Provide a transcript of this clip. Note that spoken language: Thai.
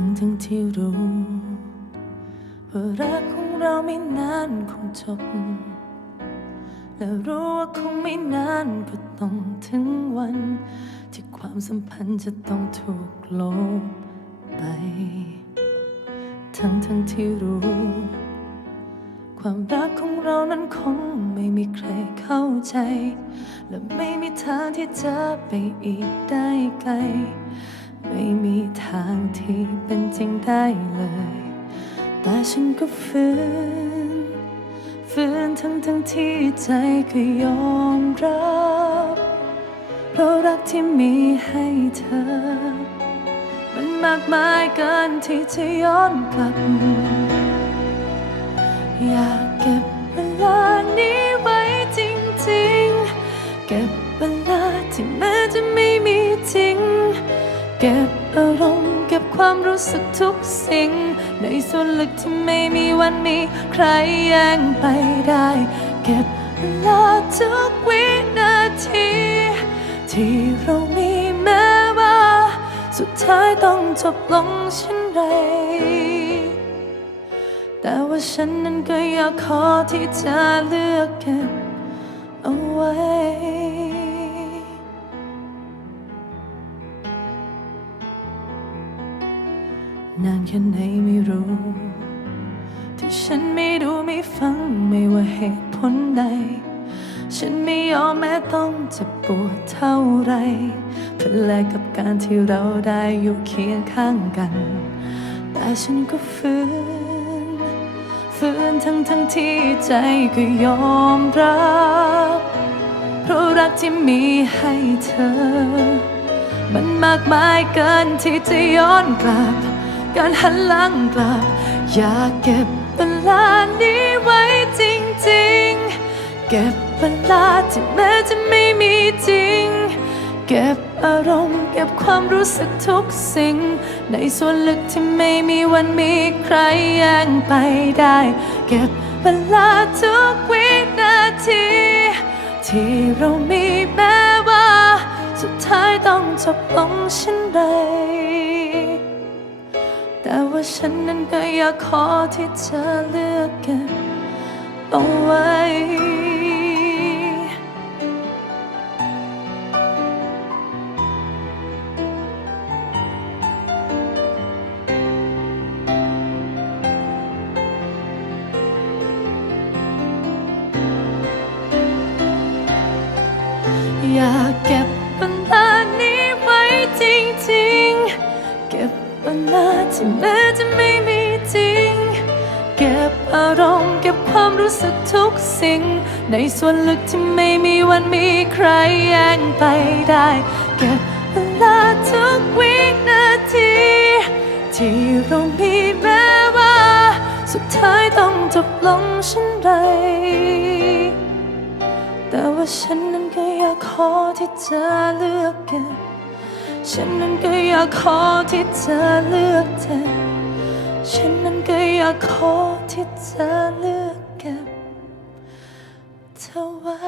ทั้งทั้งที่รู้ว่ารักของเราไม่นานคงจบ และรู้ว่าคงไม่นานก็ต้องถึงวัน ที่ความสัมพันธ์จะต้องถูกลบไป ทั้งทั้งที่รู้ ความรักของเรานั้นคงไม่มีใครเข้าใจ และไม่มีทางที่จะไปอีกได้ไกล ไม่มีทางที่เป็นจริงได้เลย แต่ฉันก็ฝืนฝืนทั้งทั้งที่ใจก็ยอมรับ เพราะรักที่มีให้เธอ มันมากมายเกินที่จะย้อนกลับอยาก ทุกสิ่ง ในส่วนลึกที่ไม่มีวันมีใครแย่งไปได้ เก็บเวลาทุกวินาที ที่เรามีแม้ว่า สุดท้ายต้องจบลงเช่นไร แต่ว่าฉันนั้นก็อยากขอที่จะเลือกเก็บเอาไว้ นานแค่ไหนไม่รู้ ที่ฉันไม่ดูไม่ฟังไม่ว่าเหตุผลใด ฉันไม่ยอมแม้ต้องเจ็บปวดเท่าไร เพื่อแลกกับการที่เราได้อยู่เคียงข้างกัน แต่ฉันก็ฝืนฝืนทั้งทั้งที่ใจก็ยอมรับเพราะรักที่มีให้เธอ มันมากมายเกินที่จะย้อนกลับ การหันหลังกลับ อยากเก็บเวลานี้ไว้จริงๆ เก็บเวลาที่แม้จะไม่มีจริง เก็บอารมณ์เก็บความรู้สึกทุกสิ่ง ในส่วนลึกที่ไม่มีวันมีใครแย่งไปได้ เก็บเวลาทุกวินาที ที่เรามีแม้ว่า สุดท้ายต้องจบลงเช่นไร ว่าฉันนั้นก็อยากขอที่จะเลือกเก็บเอาไว้ อยากเก็บเวลานี้ไว้จริงๆ เก็บ ลาที่แม้จะไม่มีจริง เก็บอารมณ์เก็บความรู้สึกทุกสิ่ง ในส่วนลึกที่ไม่มีวันมีใครแย่งไปได้ เก็บเวลาทุกวินาที ที่เรามีแม้ว่า สุดท้ายต้องจบลงเช่นไร แต่ว่าฉันนั้นก็อยากขอที่จะเลือกเก็บ ฉันนั้นก็อยากขอที่จะเลือกเธอ ฉันนั้นก็อยากขอที่จะเลือกเก็บเธอไว้